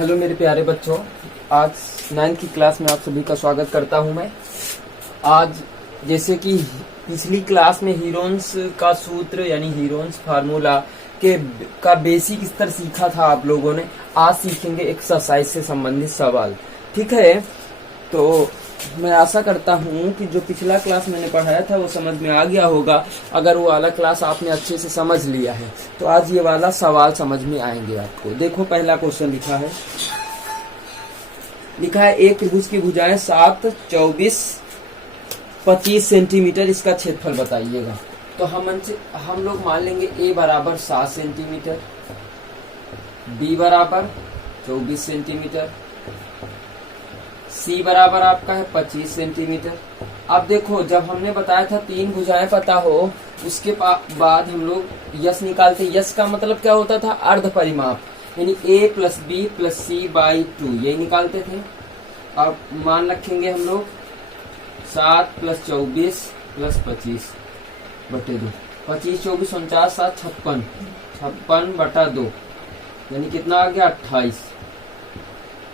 Hello मेरे प्यारे बच्चों, आज 9th की क्लास में आप सभी का स्वागत करता हूं मैं। आज जैसे कि पिछली क्लास में हीरोन्स का सूत्र यानी हीरोन्स फार्मूला के का बेसिक स्तर सीखा था आप लोगों ने। आज सीखेंगे एक्सरसाइज से संबंधित सवाल। ठीक है, तो मैं आशा करता हूं कि जो पिछला क्लास मैंने पढ़ाया था वो समझ में आ गया होगा। अगर वो वाला क्लास आपने अच्छे से समझ लिया है तो आज ये वाला सवाल समझ में आएंगे आपको। देखो, पहला क्वेश्चन लिखा है एक त्रिभुज की भुजाएं 7, 24, 25 सेंटीमीटर, इसका क्षेत्रफल बताइएगा। तो हम लोग मान लेंगे a बराबर 7 सेंटीमीटर, b बराबर 24 सेंटीमीटर, c बराबर आपका है 25 सेंटीमीटर। अब देखो, जब हमने बताया था 3 भुजाएं पता हो, उसके बाद हम लोग यस निकालते। यस का मतलब क्या होता था? अर्ध परिमाप, यानी a plus B plus c by 2, यही निकालते थे। अब मान रखेंगे हम लोग 7 प्लस 24 प्लस 25 बटे 2, 25 24 49 7 56, 56 बटा 2, यानी कितना आ गया? 28।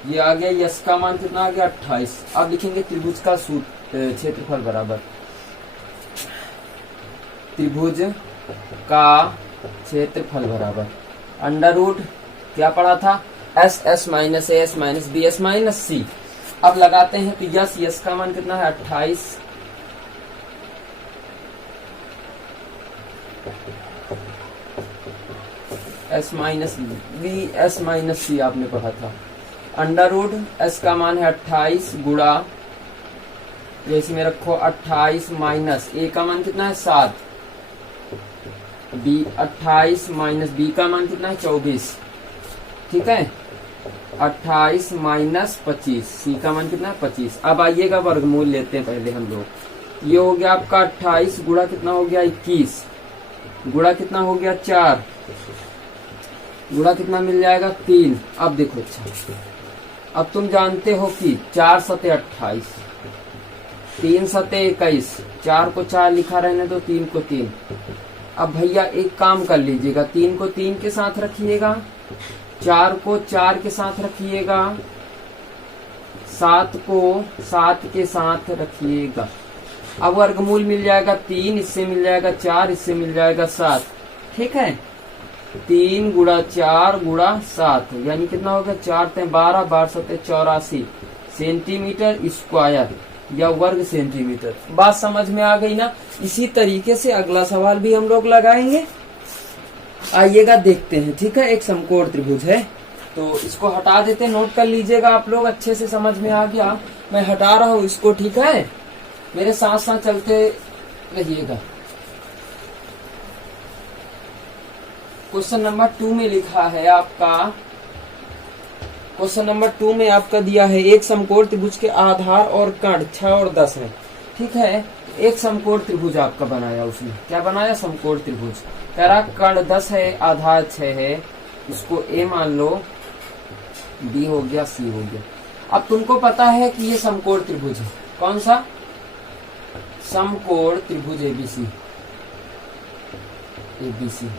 ये आ गया यस का मान, कितना आ गया? 28। अब लिखेंगे त्रिभुज का क्षेत्रफल बराबर त्रिभुज का क्षेत्रफल बराबर अंडर रूट, क्या पढ़ा था? S S minus A S minus B S minus C. अब लगाते हैं तो यस का मान कितना है? 28। S minus B S minus C आपने पढ़ा था। अंडर रूट एस का मान है 28 गुणा, जैसे में रखो 28 माइनस ए का मान कितना है? 7, बी 28 माइनस बी का मान कितना है? 24। ठीक है, 28 माइनस 25, सी का मान कितना है? 25। अब आइएगा वर्गमूल लेते हैं पहले हम लोग। ये हो गया आपका 28 गुणा कितना हो गया? 21 गुणा कितना हो गया? 4 गुणा कितना मिल जाएगा? 3। अब देखो, अच्छा, अब तुम जानते हो कि 4 सते 28, 3 सते 21, 4 को 4 लिखा रहने दो, 3 को 3। अब भैया एक काम कर लीजिएगा, 3 को 3 के साथ रखिएगा, 4 को 4 के साथ रखिएगा, 7 को 7 के साथ रखिएगा। अब वर्गमूल मिल जाएगा 3, इससे मिल जाएगा 4, इससे मिल जाएगा 7। ठीक है, 3 गुणा 4 गुणा 7, यानी कितना हो गया? 4 ते 12, 12 सते 84 सेंटीमीटर स्क्वायर या वर्ग सेंटीमीटर। बात समझ में आ गई ना? इसी तरीके से अगला सवाल भी हम लोग लगाएंगे। आइएगा देखते हैं। ठीक है, एक समकोण त्रिभुज है, तो इसको हटा देते, नोट कर लीजिएगा आप लोग, अच्छे से समझ में आ गया। मैं हटा रहा हूं इसको, ठीक है, मेरे साथ साथ चलते रहिएगा। क्वेश्चन नंबर 2 में लिखा है आपका, क्वेश्चन नंबर 2 में आपका दिया है एक समकोण त्रिभुज के आधार और कर्ण 6 और 10 है। ठीक है, एक समकोण त्रिभुज आपका बनाया, उसने क्या बनाया? समकोण त्रिभुज। कह रहा कर्ण 10 है, आधार 6 है, इसको ए मान लो, बी हो गया, सी हो गया। अब तुमको पता है कि ये समकोण त्रिभुज है। कौन सा? समकोण त्रिभुज एबीसी। एबीसी।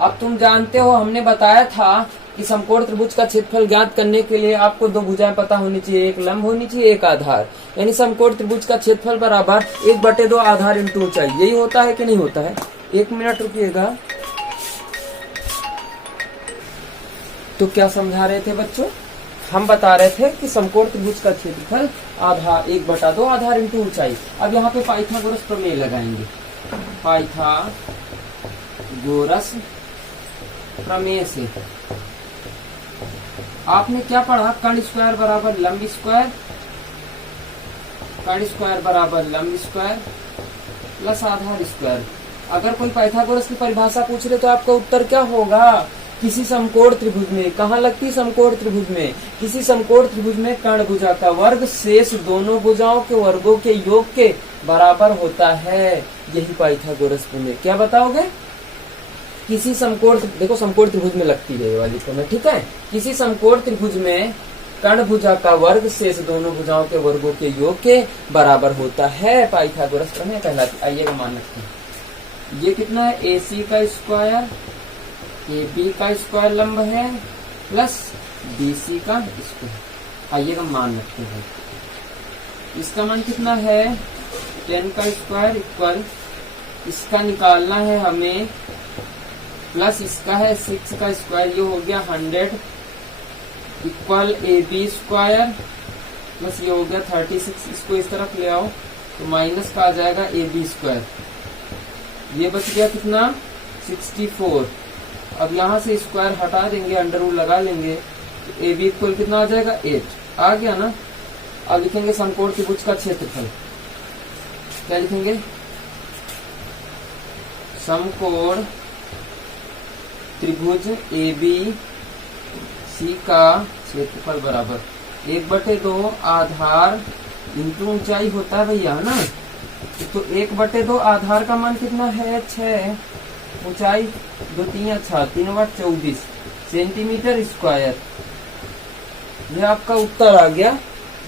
अब तुम जानते हो, हमने बताया था कि समकोण त्रिभुज का क्षेत्रफल ज्ञात करने के लिए आपको 2 भुजाएं पता होनी चाहिए, एक लंब होनी चाहिए, एक आधार। यानी समकोण त्रिभुज का क्षेत्रफल बराबर 1/2 आधार इंटू ऊंचाई। यही होता है कि नहीं होता है? 1 मिनट रुकिएगा। तो क्या समझा रहे थे बच्चों? हम बता रहे थे कि समकोण त्रिभुज का क्षेत्रफल आधार 1/2 आधार इंटू ऊंचाई। अब यहाँ पे पाइथागोरस प्रमेय लगाएंगे। पाइथागोरस प्रमेय से आपने क्या पढ़ा? कर्ण स्क्वायर बराबर लंब स्क्वायर, कर्ण स्क्वायर बराबर लंब स्क्वायर प्लस आधार स्क्वायर। अगर कोई पाइथागोरस की परिभाषा पूछ रहे तो आपका उत्तर क्या होगा? किसी समकोण त्रिभुज में, कहाँ लगती? समकोण त्रिभुज में। किसी समकोण त्रिभुज में कर्ण भुजा का वर्ग शेष दोनों भुजाओं के वर्गों के योग के बराबर होता है। यही पाइथागोरस प्रमेय। क्या बताओगे? किसी समकोण, देखो समकोण त्रिभुज में लगती है ये वाली प्रमेय। ठीक है, किसी समकोण त्रिभुज में कर्ण भुजा का वर्ग शेष दोनों भुजाओं के वर्गों के योग के बराबर होता है, पाइथागोरस प्रमेय कहलाती। आइएगा मान रखते हैं, ये कितना है? AC का स्क्वायर, AB का स्क्वायर लंब है प्लस BC का स्क्वायर। आइए का मान रखते हैं, इसका मान कितना है 10 का स्क्वायर इक्वल, इसका निकालना है हमें, प्लस इसका है 6 का स्क्वायर, ये हो गया 100 इक्वल AB स्क्वायर, प्लस ये हो गया 36, इसको इस तरफ ले आओ तो माइनस का आ जाएगा AB स्क्वायर, ये बच गया कितना 64। अब यहाँ से स्क्वायर हटा देंगे, अंडर रूट लगा लेंगे, तो AB इक्वल कितना आ जाएगा 8 आ गया ना। अब लिखेंगे समकोण त्रिभुज का क्षेत्रफल, क्या लिखेंगे, समकोण त्रिभुज ABC का क्षेत्रफल बराबर 1/2 आधार इंटू ऊंचाई होता है भैया, है ना। तो 1/2 आधार का मान कितना है 6, ऊंचाई 2 3 अच्छा 3 × 24 सेंटीमीटर स्क्वायर। यह आपका उत्तर आ गया,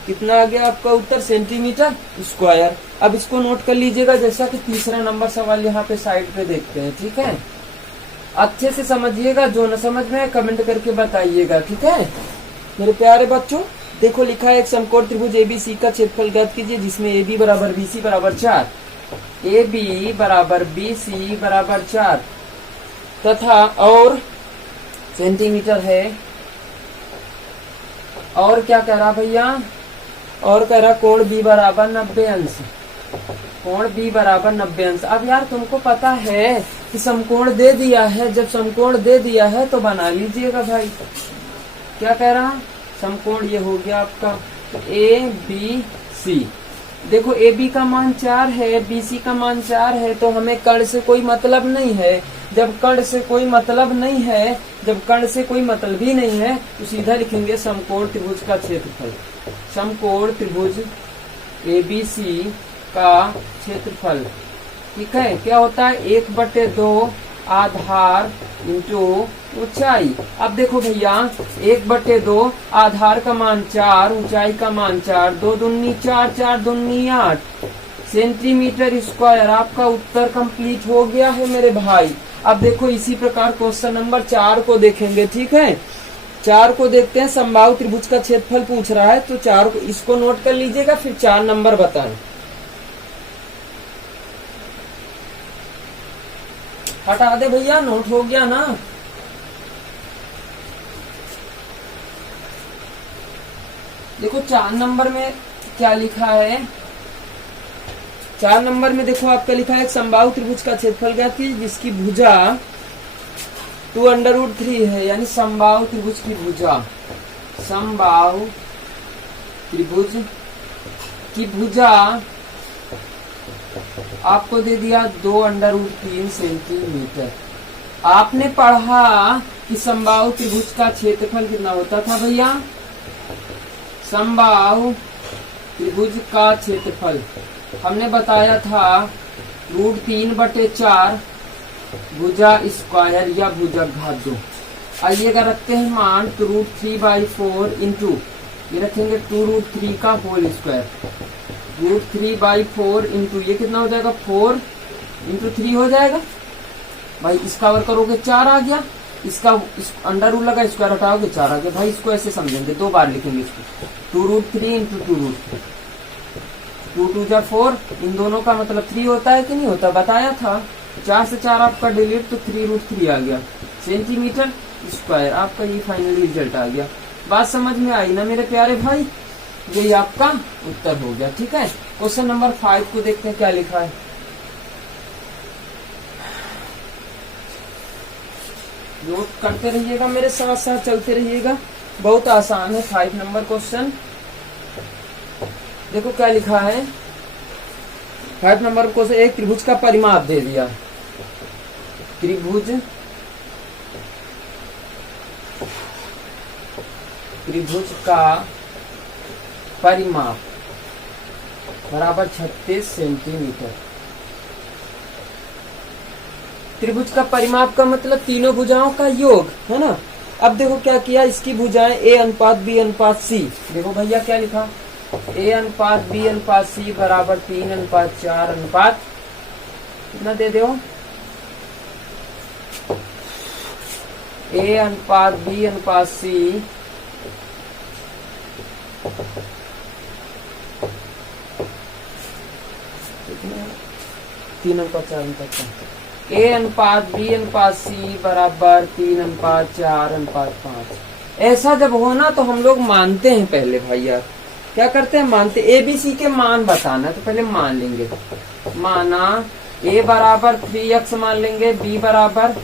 कितना आ गया आपका उत्तर सेंटीमीटर स्क्वायर। अब इसको नोट कर लीजिएगा, जैसा कि तीसरा नंबर सवाल यहाँ पे साइड पे देखते हैं, ठीक है। अच्छे से समझिएगा, जो न समझ में कमेंट करके बताइएगा, ठीक है मेरे प्यारे बच्चों। देखो लिखा है एक समकोण त्रिभुज ABC का क्षेत्रफल ज्ञात कीजिए जिसमें AB बराबर BC बराबर 4, AB बराबर BC बराबर 4 तथा और सेंटीमीटर है। और क्या कह रहा भैया, और कह रहा कोण B बराबर 90 अंश, कोण B बराबर 90 अंश। अब यार तुमको पता है कि समकोण दे दिया है, जब समकोण दे दिया है तो बना लीजिएगा भाई। क्या कह रहा, समकोण ये हो गया आपका ABC। देखो AB का मान 4 है, BC का मान 4 है, तो हमें कर्ण से कोई मतलब नहीं है। जब कर्ण से कोई मतलब नहीं है, जब कर्ण से कोई मतलब ही नहीं है, तो सीधा लिखेंगे समकोण त्रिभुज का क्षेत्रफल। समकोण त्रिभुज ABC का क्षेत्रफल, ठीक है, क्या होता है 1/2 आधार इंटू ऊंचाई। अब देखो भैया 1/2 आधार का मान 4, ऊंचाई का मान 4, 2 दूनी 4, 4 दूनी 8 सेंटीमीटर स्क्वायर। आपका उत्तर कंप्लीट हो गया है मेरे भाई। अब देखो इसी प्रकार क्वेश्चन नंबर 4 को देखेंगे, ठीक है। 4 को देखते हैं, समबाहु त्रिभुज का क्षेत्रफल पूछ रहा है, तो 4 को इसको नोट कर लीजिएगा, फिर 4 नंबर बताएं। हटा दे भैया, नोट हो गया ना। देखो 4 नंबर में क्या लिखा है, 4 नंबर में देखो आपका लिखा है समबाहु त्रिभुज का क्षेत्रफल ज्ञात कीजिए जिसकी भुजा 2√3 है, यानी समबाहु त्रिभुज की भुजा, समबाहु त्रिभुज की भुजा आपको दे दिया 2√3 सेंटीमीटर। आपने पढ़ा कि समबाहु त्रिभुज का क्षेत्रफल कितना होता था भैया, समबाहु त्रिभुज का क्षेत्रफल हमने बताया था √3/4 भुजा स्क्वायर या भुजघात 2। आइएगा रखते हैं मान, तो √3/4 इंटू ये रखेंगे 2√3 का होल स्क्वायर, √3/4 इंटू ये कितना हो जाएगा 4 इंटू 3 हो जाएगा भाई। इसका और करोगे 4 आ गया, इसका अंडर रूट लगा, स्क्वायर हटाओगे 4 आ गया भाई। इसको ऐसे समझेंगे, 2 बार लिखेंगे इसको, 2√3 इंटू 2√3, 2 2 जा 4, इन दोनों का मतलब 3 होता है कि नहीं होता, बताया था। 4 से 4 आपका डिलीट, तो 3√3 आ गया सेंटीमीटर स्क्वायर। आपका ये फाइनली रिजल्ट आ गया। बात समझ में आई ना मेरे प्यारे भाई, ये आपका उत्तर हो गया, ठीक है। क्वेश्चन नंबर 5 को देखते हैं क्या लिखा है। नोट करते रहिएगा, मेरे साथ साथ चलते रहिएगा, बहुत आसान है 5 नंबर क्वेश्चन। देखो क्या लिखा है 5 नंबर क्वेश्चन, एक त्रिभुज का परिमाप दे दिया, त्रिभुज का परिमाप बराबर 36 सेंटीमीटर। त्रिभुज का परिमाप का मतलब तीनों भुजाओं का योग है ना। अब देखो क्या किया, इसकी भुजाएं A/B/C। देखो भैया क्या लिखा, A/B/C बराबर 3/4 कितना दे दो ए अनुपात बी अनुपात सी तीन अनुपात 4 अनुपात 5, ए अनुपात बी अनुपात सी बराबर 3 अनुपात 4 अनुपात 5। ऐसा जब होना तो हम लोग मानते हैं पहले भाई यार, क्या करते हैं मानते, ए बी सी के मान बताना तो पहले मान लेंगे। माना ए बराबर 3x मान लेंगे, बी बराबर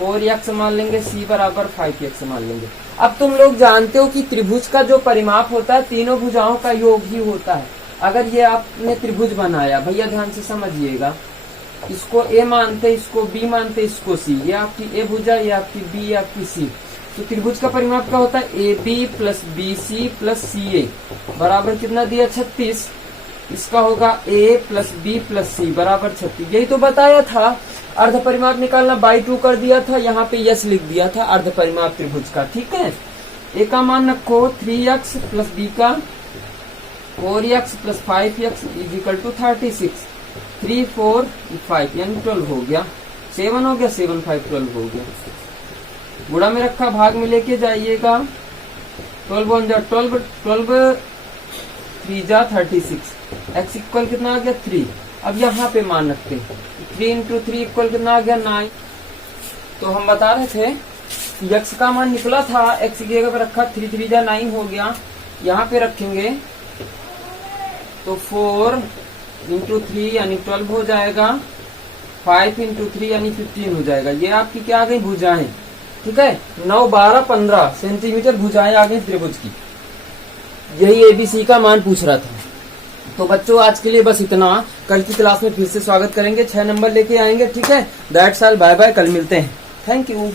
4x मान लेंगे, सी बराबर 5x मान लेंगे। अब तुम लोग जानते हो कि त्रिभुज का जो परिमाप होता है तीनों भुजाओं का योग ही होता है। अगर ये आपने त्रिभुज बनाया, भैया ध्यान से समझिएगा, इसको ए मानते, इसको बी मानते, इसको सी, ये आपकी ए भुजा, ये आपकी बी, ये आपकी सी। तो त्रिभुज का परिमाप क्या होता है, A B plus B C plus C A बराबर कितना दिया 36। इसका होगा A plus B plus C बराबर 36। यही तो बताया था, अर्ध परिमाप निकालना बाई 2 कर दिया था, यहाँ पे यस लिख दिया था अर्ध परिमाप त्रिभुज का। ठीक है, ए का मान रखो 3x प्लस बी का 4x plus 5x is equal to 36। 3 4 5 यानी 12 हो गया, 7 हो गया, 7 5 12 हो गया। गुणा में रखा, भाग में लेके जाइएगा, 12 1 जा 12, 12 3 जा 36, x इक्वल कितना आ गया 3। अब यहाँ पे मान रखते हैं 3 इंटू 3 इक्वल कितना आ गया 9। तो हम बता रहे थे x का मान निकला था, x की जगह पे रखा 3 3 जा 9 हो गया। यहाँ पे रखेंगे तो 4 इंटू 3 यानी 12 हो जाएगा, 5 इंटू 3 यानी 15 हो जाएगा। ये आपकी क्या आ गई भुजाएं। ठीक है, 9 12 15 सेंटीमीटर भुजाएं आ गई त्रिभुज की। यही एबीसी का मान पूछ रहा था। तो बच्चों आज के लिए बस इतना, कल की क्लास में फिर से स्वागत करेंगे, 6 नंबर लेके आएंगे। ठीक है, दैट्स ऑल, बाय बाय, कल मिलते हैं। Thank you.